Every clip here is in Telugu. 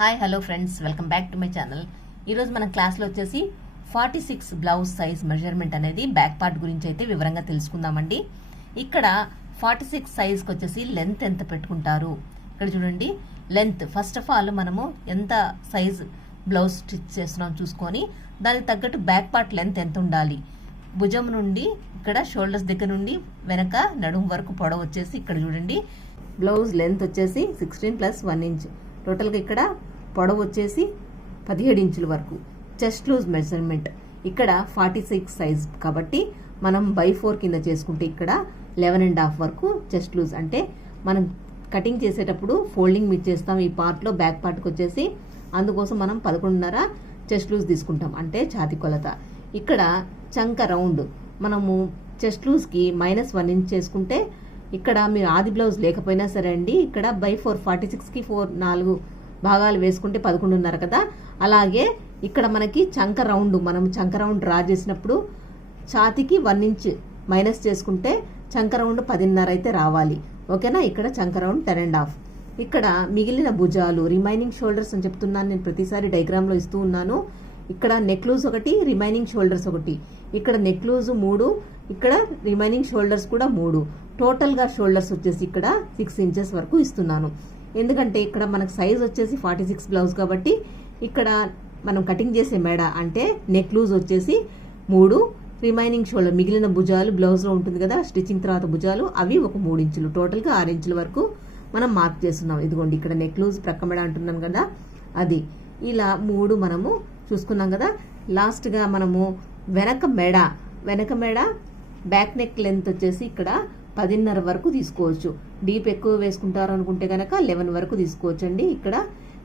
Hi hello friends welcome back to my channel ఈరోజు మన క్లాస్లో వచ్చేసి forty six blouse size measurement అనేది బ్యాక్ పార్ట్ గురించి అయితే వివరంగా తెలుసుకుందామండి. ఇక్కడ ఫార్టీ సిక్స్ సైజ్కి వచ్చేసి లెంత్ ఎంత పెట్టుకుంటారు? ఇక్కడ చూడండి. లెంత్ ఫస్ట్ ఆఫ్ ఆల్ మనము ఎంత సైజ్ బ్లౌజ్ స్టిచ్ చేస్తున్నాం చూసుకొని దానికి తగ్గట్టు బ్యాక్ పార్ట్ లెంత్ ఎంత ఉండాలి? భుజం నుండి ఇక్కడ షోల్డర్స్ దగ్గర నుండి వెనక నడుము వరకు పొడవు వచ్చేసి ఇక్కడ చూడండి. బ్లౌజ్ లెంత్ వచ్చేసి సిక్స్టీన్ ప్లస్ వన్ ఇంచ్ టోటల్గా ఇక్కడ పొడవు వచ్చేసి పదిహేడు ఇంచుల వరకు. చెస్ట్ లూజ్ మెజర్మెంట్ ఇక్కడ ఫార్టీ సిక్స్ సైజ్ కాబట్టి మనం బై ఫోర్ కింద చేసుకుంటే ఇక్కడ లెవెన్ అండ్ హాఫ్ వరకు చెస్ట్ లూజ్ అంటే మనం కటింగ్ చేసేటప్పుడు ఫోల్డింగ్ మీద చేస్తాం. ఈ పార్ట్లో బ్యాక్ పార్ట్కి వచ్చేసి అందుకోసం మనం పదకొండున్నర చెస్ట్ లూజ్ తీసుకుంటాం. అంటే ఛాతి కొలత. ఇక్కడ చంక రౌండ్ మనము చెస్ట్ లూజ్కి మైనస్ వన్ ఇంచ్ చేసుకుంటే ఇక్కడ మీరు ఆది బ్లౌజ్ లేకపోయినా సరే అండి ఇక్కడ బై ఫోర్ ఫార్టీ సిక్స్కి ఫోర్ నాలుగు భాగాలు వేసుకుంటే పదకొండున్నర కదా? అలాగే ఇక్కడ మనకి చంక రౌండ్ మనం చంక రౌండ్ డ్రా చేసినప్పుడు ఛాతీకి వన్ ఇంచ్ మైనస్ చేసుకుంటే చంక రౌండ్ పదిన్నర అయితే రావాలి. ఓకేనా? ఇక్కడ చంక రౌండ్ టెన్ అండ్ హాఫ్. ఇక్కడ మిగిలిన భుజాలు రిమైనింగ్ షోల్డర్స్ అని చెప్తున్నాను నేను ప్రతిసారి డైగ్రామ్లో ఇస్తూ ఉన్నాను. ఇక్కడ నెక్ లూజ్ ఒకటి రిమైనింగ్ షోల్డర్స్ ఒకటి. ఇక్కడ నెక్ లూజ్ మూడు ఇక్కడ రిమైనింగ్ షోల్డర్స్ కూడా మూడు. టోటల్గా షోల్డర్స్ వచ్చేసి ఇక్కడ సిక్స్ ఇంచెస్ వరకు ఇస్తున్నాను. ఎందుకంటే ఇక్కడ మనకు సైజ్ వచ్చేసి ఫార్టీ సిక్స్ బ్లౌజ్ కాబట్టి ఇక్కడ మనం కటింగ్ చేసే మెడ అంటే నెక్ లూజ్ వచ్చేసి మూడు రిమైనింగ్ షోల్డర్ మిగిలిన భుజాలు బ్లౌజ్లో ఉంటుంది కదా స్టిచ్చింగ్ తర్వాత భుజాలు అవి ఒక మూడు ఇంచులు. టోటల్గా ఆరు ఇంచుల వరకు మనం మార్క్ చేస్తున్నాం. ఇదిగోండి ఇక్కడ నెక్ లూజ్ ప్రక్క మెడ అంటున్నాను కదా అది. ఇలా మూడు మనము చూసుకున్నాం కదా లాస్ట్గా మనము వెనక మెడ వెనక మెడ బ్యాక్ నెక్ లెంత్ వచ్చేసి ఇక్కడ పదిన్నర వరకు తీసుకోవచ్చు. డీప్ ఎక్కువ వేసుకుంటారు అనుకుంటే కనుక లెవెన్ వరకు తీసుకోవచ్చు అండి ఇక్కడ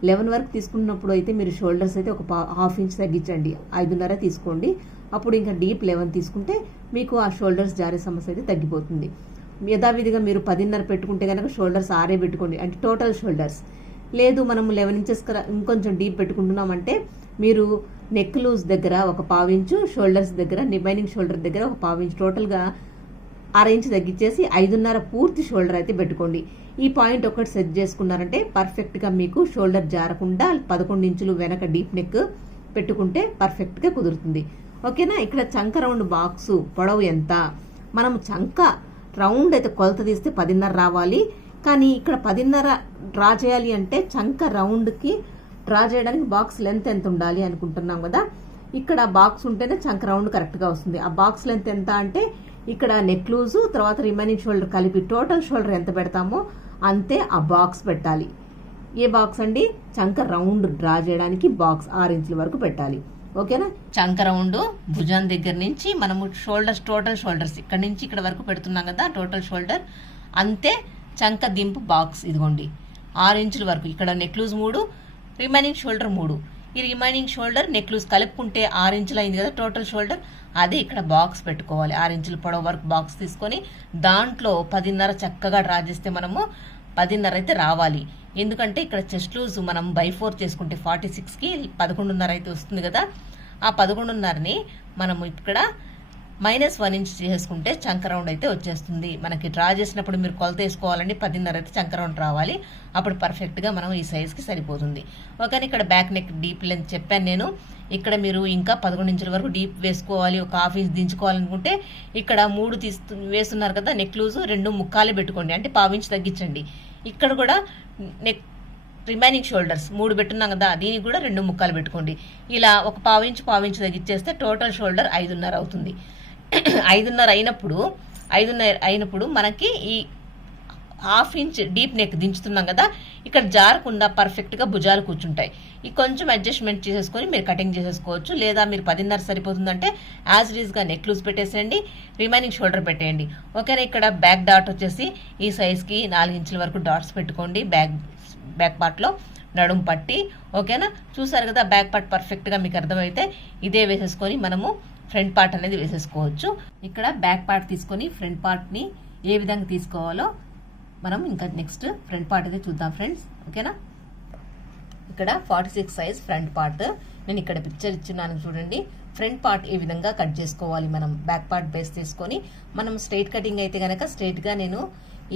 లెవెన్ వరకు తీసుకున్నప్పుడు అయితే మీరు షోల్డర్స్ అయితే ఒక హాఫ్ ఇంచ్ తగ్గించండి. ఐదున్నర తీసుకోండి. అప్పుడు ఇంకా డీప్ లెవెన్ తీసుకుంటే మీకు ఆ షోల్డర్స్ జారే సమస్య అయితే తగ్గిపోతుంది. యథావిధిగా మీరు పదిన్నర పెట్టుకుంటే కనుక షోల్డర్స్ ఆరే పెట్టుకోండి. అంటే టోటల్ షోల్డర్స్. లేదు మనం లెవెన్ ఇంచెస్ ఇంకొంచెం డీప్ పెట్టుకుంటున్నామంటే మీరు నెక్ లూజ్ దగ్గర ఒక పావించు షోల్డర్స్ దగ్గర రిమైనింగ్ షోల్డర్ దగ్గర ఒక పావించు టోటల్గా అర ఇంచ్ తగ్గించేసి ఐదున్నర పూర్తి షోల్డర్ అయితే పెట్టుకోండి. ఈ పాయింట్ ఒకటి సెట్ చేసుకున్నారంటే పర్ఫెక్ట్గా మీకు షోల్డర్ జారకుండా పదకొండు ఇంచులు వెనక డీప్ నెక్ పెట్టుకుంటే పర్ఫెక్ట్గా కుదురుతుంది. ఓకేనా? ఇక్కడ చంక రౌండ్ బాక్స్ పొడవు ఎంత? మనం చంక రౌండ్ అయితే కొలత తీస్తే పదిన్నర రావాలి. కానీ ఇక్కడ పదిన్నర డ్రా చేయాలి అంటే చంక రౌండ్కి డ్రా చేయడానికి బాక్స్ లెంత్ ఎంత ఉండాలి అనుకుంటున్నాం కదా? ఇక్కడ బాక్స్ ఉంటేనే చంక రౌండ్ కరెక్ట్గా వస్తుంది. ఆ బాక్స్ లెంత్ ఎంత అంటే ఇక్కడ నెక్ లూజు తర్వాత రిమైనింగ్ షోల్డర్ కలిపి టోటల్ షోల్డర్ ఎంత పెడతామో అంతే ఆ బాక్స్ పెట్టాలి. ఏ బాక్స్ అండి? చంక రౌండ్ డ్రా చేయడానికి బాక్స్ ఆరు ఇంచుల వరకు పెట్టాలి. ఓకేనా? చంక రౌండ్ భుజం దగ్గర నుంచి మనము షోల్డర్స్ టోటల్ షోల్డర్స్ ఇక్కడ నుంచి ఇక్కడ వరకు పెడుతున్నాం కదా టోటల్ షోల్డర్. అంతే చంక దింపు బాక్స్ ఇదిగోండి. ఆరు ఇంచుల వరకు ఇక్కడ నెక్లూజ్ మూడు రిమైనింగ్ షోల్డర్ మూడు. ఈ రిమైనింగ్ షోల్డర్ నెక్లూస్ కలుపుకుంటే ఆరు ఇంచులు అయింది కదా టోటల్ షోల్డర్ అదే ఇక్కడ బాక్స్ పెట్టుకోవాలి. ఆరు ఇంచుల పొడవు వరకు బాక్స్ తీసుకొని దాంట్లో పదిన్నర చక్కగా డ్రా చేస్తే మనము పదిన్నర అయితే రావాలి. ఎందుకంటే ఇక్కడ చెస్ట్ లూజ్ మనం బై ఫోర్ చేసుకుంటే ఫార్టీ సిక్స్కి పదకొండున్నర అయితే వస్తుంది కదా. ఆ పదకొండున్నరని మనము ఇక్కడ మైనస్ వన్ ఇంచ్ చేసుకుంటే చంక రౌండ్ అయితే వచ్చేస్తుంది. మనకి డ్రా చేసినప్పుడు మీరు కొలత వేసుకోవాలండి పదిన్నర అయితే చంక రౌండ్ రావాలి. అప్పుడు పర్ఫెక్ట్గా మనం ఈ సైజ్కి సరిపోతుంది. ఓకేనా ఇక్కడ బ్యాక్ నెక్ డీప్ లెంత్ చెప్పాను నేను. ఇక్కడ మీరు ఇంకా పదకొండు ఇంచుల వరకు డీప్ వేసుకోవాలి ఒక హాఫ్ ఇంచ్ దించుకోవాలనుకుంటే ఇక్కడ మూడు తీస్తు వేస్తున్నారు కదా నెక్ లూజు రెండు ముక్కాలే పెట్టుకోండి. అంటే పావించి తగ్గించండి. ఇక్కడ కూడా నెక్ రిమైనింగ్ షోల్డర్స్ మూడు పెట్టున్నాం కదా దీనికి కూడా రెండు ముక్కలు పెట్టుకోండి. ఇలా ఒక పావించి పావించి పావు తగ్గించేస్తే టోటల్ షోల్డర్ ఐదున్నర అవుతుంది. ఐదున్నర అయినప్పుడు ఐదున్నర అయినప్పుడు మనకి ఈ హాఫ్ ఇంచ్ డీప్ నెక్ దించుతున్నాం కదా ఇక్కడ జారకుండా పర్ఫెక్ట్గా భుజాలు కూర్చుంటాయి. ఈ కొంచెం అడ్జస్ట్మెంట్ చేసేసుకొని మీరు కటింగ్ చేసేసుకోవచ్చు లేదా మీరు పదిన్నర సరిపోతుందంటే యాజ్ రీజ్గా నెక్ లూజ్ పెట్టేసేయండి రిమైనింగ్ షోల్డర్ పెట్టేయండి. ఓకేనా ఇక్కడ బ్యాక్ డాట్ వచ్చేసి ఈ సైజ్కి నాలుగు ఇంచుల వరకు డాట్స్ పెట్టుకోండి బ్యాక్ బ్యాక్ పార్ట్లో నడుం పట్టి ఓకేనా? చూసారు కదా బ్యాక్ పార్ట్ పర్ఫెక్ట్గా మీకు అర్థమైతే ఇదే వేసేసుకొని మనము ఫ్రంట్ పార్ట్ అనేది వేసేసుకోవచ్చు. ఇక్కడ బ్యాక్ పార్ట్ తీసుకొని ఫ్రంట్ పార్ట్ని ఏ విధంగా తీసుకోవాలో మనం ఇంకా నెక్స్ట్ ఫ్రంట్ పార్ట్ అయితే చూద్దాం ఫ్రెండ్స్. ఓకేనా? ఇక్కడ forty six size front part. నేను ఇక్కడ పిక్చర్ ఇచ్చున్నాను చూడండి. ఫ్రంట్ పార్ట్ ఈ విధంగా కట్ చేసుకోవాలి మనం? బ్యాక్ పార్ట్ బేస్ తీసుకొని మనం స్ట్రైట్ కటింగ్ అయితే కనుక స్ట్రైట్గా నేను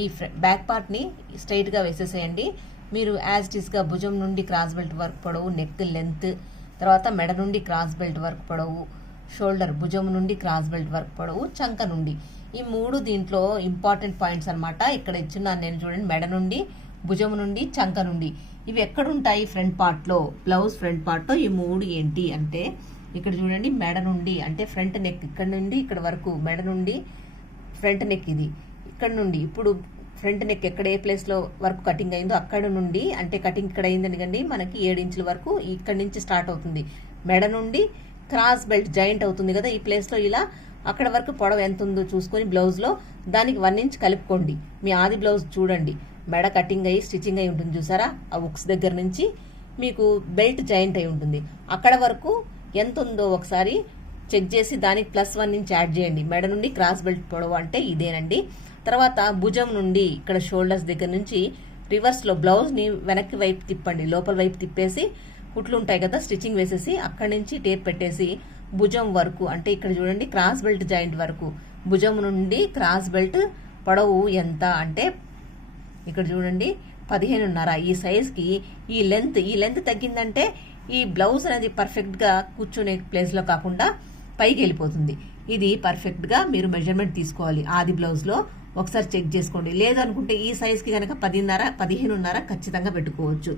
ఈ బ్యాక్ పార్ట్ని స్ట్రైట్గా వేసేసేయండి. మీరు యాజ్ టీస్గా భుజం నుండి క్రాస్ బెల్ట్ వర్క్ పొడవు నెక్ లెంత్ తర్వాత మెడ నుండి క్రాస్ బెల్ట్ వర్క్ పొడవు. షోల్డర్ భుజం నుండి క్రాస్ బెల్ట్ వర్క్ పొడవు చంక నుండి. ఈ మూడు దీంట్లో ఇంపార్టెంట్ పాయింట్స్ అన్నమాట. ఇక్కడ ఇచ్చున్నాను నేను చూడండి మెడ నుండి భుజం నుండి చంక నుండి. ఇవి ఎక్కడుంటాయి ఫ్రంట్ పార్ట్లో? బ్లౌజ్ ఫ్రంట్ పార్ట్లో ఈ మూడు ఏంటి అంటే ఇక్కడ చూడండి మెడ నుండి అంటే ఫ్రంట్ నెక్ ఇక్కడ నుండి ఇక్కడ వరకు మెడ నుండి ఫ్రంట్ నెక్ ఇది. ఇక్కడ నుండి ఇప్పుడు ఫ్రంట్ నెక్ ఎక్కడ ఏ ప్లేస్లో వరకు కటింగ్ అయిందో అక్కడ నుండి అంటే కటింగ్ ఇక్కడ అయిందని కండి మనకి ఏడు ఇంచుల వరకు ఇక్కడ నుంచి స్టార్ట్ అవుతుంది. మెడ నుండి క్రాస్ బెల్ట్ జాయింట్ అవుతుంది కదా ఈ ప్లేస్లో ఇలా అక్కడ వరకు పొడవు ఎంత ఉందో చూసుకొని బ్లౌజ్లో దానికి వన్ ఇంచ్ కలుపుకోండి. మీ ఆది బ్లౌజ్ చూడండి. మెడ కటింగ్ అయ్యి స్టిచ్చింగ్ అయి ఉంటుంది చూసారా? ఆ ఉక్స్ దగ్గర నుంచి మీకు బెల్ట్ జాయింట్ అయి ఉంటుంది. అక్కడ వరకు ఎంత ఉందో ఒకసారి చెక్ చేసి దానికి ప్లస్ వన్ నుంచి యాడ్ చేయండి. మెడ నుండి క్రాస్ బెల్ట్ పొడవు అంటే ఇదేనండి. తర్వాత భుజం నుండి ఇక్కడ షోల్డర్స్ దగ్గర నుంచి రివర్స్లో బ్లౌజ్ని వెనక్కి వైపు తిప్పండి. లోపల వైపు తిప్పేసి కుట్లు ఉంటాయి కదా స్టిచ్చింగ్ వేసేసి అక్కడి నుంచి టేప్ పెట్టేసి భుజం వరకు అంటే ఇక్కడ చూడండి క్రాస్ బెల్ట్ జాయింట్ వరకు. భుజం నుండి క్రాస్ బెల్ట్ పొడవు ఎంత అంటే ఇక్కడ చూడండి పదిహేనున్నర. ఈ సైజ్కి ఈ లెంత్ ఈ లెంత్ తగ్గిందంటే ఈ బ్లౌజ్ అనేది పర్ఫెక్ట్గా కూర్చునే ప్లేస్లో కాకుండా పైకి వెళ్ళిపోతుంది. ఇది పర్ఫెక్ట్గా మీరు మెజర్మెంట్ తీసుకోవాలి. ఆది బ్లౌజ్లో ఒకసారి చెక్ చేసుకోండి. లేదనుకుంటే ఈ సైజ్కి కనుక పదిన్నర పదిహేనున్నర ఖచ్చితంగా పెట్టుకోవచ్చు.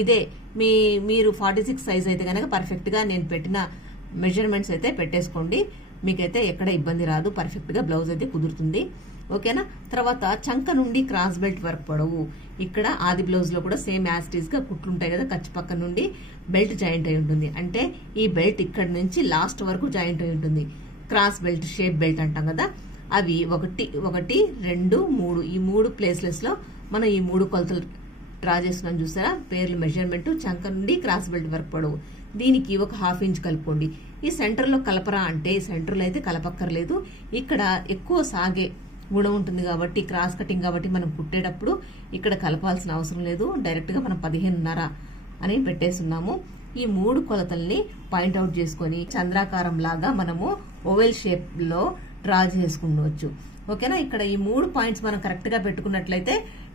ఇదే మీ మీరు ఫార్టీ సిక్స్ సైజ్ అయితే కనుక పర్ఫెక్ట్గా నేను పెట్టిన మెజర్మెంట్స్ అయితే పెట్టేసుకోండి. మీకైతే ఎక్కడ ఇబ్బంది రాదు. పర్ఫెక్ట్గా బ్లౌజ్ అయితే కుదురుతుంది. ఓకేనా తర్వాత చంక నుండి క్రాస్ బెల్ట్ వర్క్ పొడవు. ఇక్కడ ఆది బ్లౌజ్లో కూడా సేమ్ యాస్టీస్గా కుట్లు ఉంటాయి కదా ఖర్చు పక్క నుండి బెల్ట్ జాయింట్ అయి ఉంటుంది. అంటే ఈ బెల్ట్ ఇక్కడ నుంచి లాస్ట్ వరకు జాయింట్ అయి ఉంటుంది. క్రాస్ బెల్ట్ షేప్ బెల్ట్ అంటాం కదా. అవి ఒకటి ఒకటి రెండు మూడు. ఈ మూడు ప్లేసెస్లో మనం ఈ మూడు కొలతలు డ్రా చేసుకున్నాం చూసారా? పేర్లు మెజర్మెంట్ చంక నుండి క్రాస్ బెల్ట్ వరకు పొడవు. దీనికి ఒక హాఫ్ ఇంచ్ కలుపుకోండి. ఈ సెంటర్లో కలపరా అంటే సెంటర్లో అయితే కలపక్కర్లేదు. ఇక్కడ ఎక్కువ సాగే గుణం ఉంటుంది కాబట్టి క్రాస్ కటింగ్ కాబట్టి మనం కుట్టేటప్పుడు ఇక్కడ కలపాల్సిన అవసరం లేదు. డైరెక్ట్గా మనం పదిహేనున్నర అని పెట్టేస్తున్నాము. ఈ మూడు కొలతల్ని పాయింట్అవుట్ చేసుకొని చంద్రాకారం లాగా మనము ఓవెల్ షేప్లో డ్రా చేసుకుండవచ్చు ఓకేనా? ఇక్కడ ఈ మూడు పాయింట్స్ మనం కరెక్ట్గా పెట్టుకున్నట్లయితే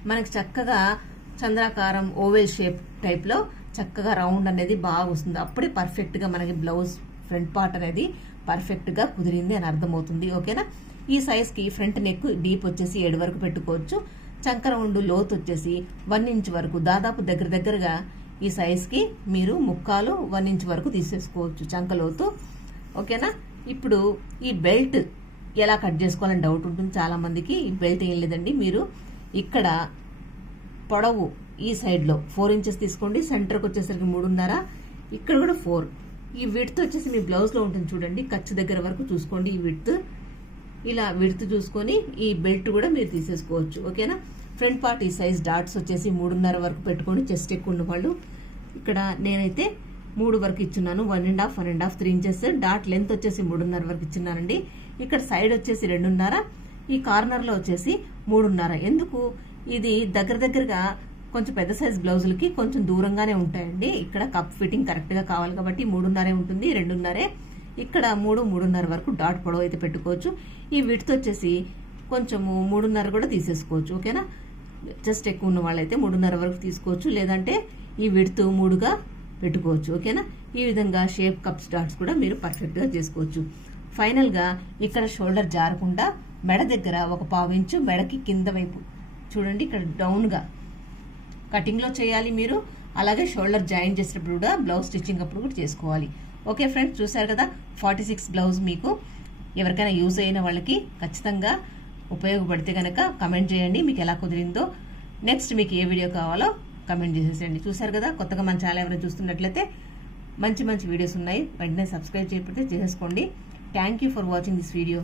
మనకి చక్కగా చంద్రాకారం ఓవెల్ షేప్ టైప్లో చక్కగా రౌండ్ అనేది బాగా వస్తుంది. అప్పుడే పర్ఫెక్ట్గా మనకి బ్లౌజ్ ఫ్రంట్ పార్ట్ అనేది పర్ఫెక్ట్గా కుదిరింది అని అర్థమవుతుంది. ఓకేనా? ఈ సైజ్కి ఫ్రంట్ నెక్ డీప్ వచ్చేసి ఏడు వరకు పెట్టుకోవచ్చు. చంకర ఉండు లోతు వచ్చేసి వన్ ఇంచ్ వరకు. దాదాపు దగ్గర దగ్గరగా ఈ సైజ్కి మీరు ముక్కాలు వన్ ఇంచ్ వరకు తీసేసుకోవచ్చు చంక లోతు. ఓకేనా? ఇప్పుడు ఈ బెల్ట్ ఎలా కట్ చేసుకోవాలని డౌట్ ఉంటుంది. చాలామందికి ఈ బెల్ట్ ఏం లేదండి. మీరు ఇక్కడ పొడవు ఈ సైడ్లో ఫోర్ ఇంచెస్ తీసుకోండి. సెంటర్కి వచ్చేసరికి మూడున్నర ఇక్కడ కూడా ఫోర్ ఈ విడ్త్ వచ్చేసి మీ బ్లౌజ్లో ఉంటుంది చూడండి. ఖర్చు దగ్గర వరకు చూసుకోండి ఈ విడ్త్ ఇలా విడ్త్ చూసుకొని ఈ బెల్ట్ కూడా మీరు తీసేసుకోవచ్చు. ఓకేనా ఫ్రంట్ పార్ట్ ఈ సైజ్ డాట్స్ వచ్చేసి మూడున్నర వరకు పెట్టుకొని చెస్ట్ ఎక్కువ ఉన్న వాళ్ళు ఇక్కడ నేనైతే మూడు వరకు ఇచ్చున్నాను. One and half one and half three inches dot length వచ్చేసి మూడున్నర వరకు ఇచ్చున్నానండి. ఇక్కడ సైడ్ వచ్చేసి రెండున్నర. ఈ కార్నర్లో వచ్చేసి మూడున్నర. ఎందుకు? ఇది దగ్గర దగ్గరగా కొంచెం పెద్ద సైజ్ బ్లౌజులకి కొంచెం దూరంగానే ఉంటాయండి. ఇక్కడ కప్ ఫిట్టింగ్ కరెక్ట్గా కావాలి కాబట్టి మూడున్నరే ఉంటుంది రెండున్నరే. ఇక్కడ మూడు మూడున్నర వరకు డాట్ పొడవు అయితే పెట్టుకోవచ్చు. ఈ విడ్త్ వచ్చేసి కొంచెము మూడున్నర కూడా తీసేసుకోవచ్చు ఓకేనా? జస్ట్ ఎక్కువ ఉన్న వాళ్ళైతే మూడున్నర వరకు తీసుకోవచ్చు. లేదంటే ఈ విడ్త్ మూడుగా పెట్టుకోవచ్చు ఓకేనా? ఈ విధంగా షేప్ కప్స్ డాట్స్ కూడా మీరు పర్ఫెక్ట్గా చేసుకోవచ్చు. ఫైనల్గా ఇక్కడ షోల్డర్ జారకుండా మెడ దగ్గర ఒక పావు ఇంచు మెడకి కింద వైపు చూడండి ఇక్కడ డౌన్గా కటింగ్లో చేయాలి మీరు. అలాగే షోల్డర్ జాయిన్ చేసేటప్పుడు కూడా బ్లౌజ్ స్టిచ్చింగ్ అప్పుడు కూడా చేసుకోవాలి. ఓకే ఫ్రెండ్స్ చూసారు కదా? ఫార్టీ సిక్స్ బ్లౌజ్ మీకు ఎవరికైనా యూజ్ అయిన వాళ్ళకి ఖచ్చితంగా ఉపయోగపడితే కనుక కమెంట్ చేయండి మీకు ఎలా కుదిరిందో. నెక్స్ట్ మీకు ఏ వీడియో కావాలో కమెంట్ చేసేసేయండి. చూసారు కదా కొత్తగా మన ఛానల్ ఎవరైనా చూస్తున్నట్లయితే మంచి మంచి వీడియోస్ ఉన్నాయి. వెంటనే సబ్స్క్రైబ్ చేయకపోతే చేసేసుకోండి. Thank you for watching this video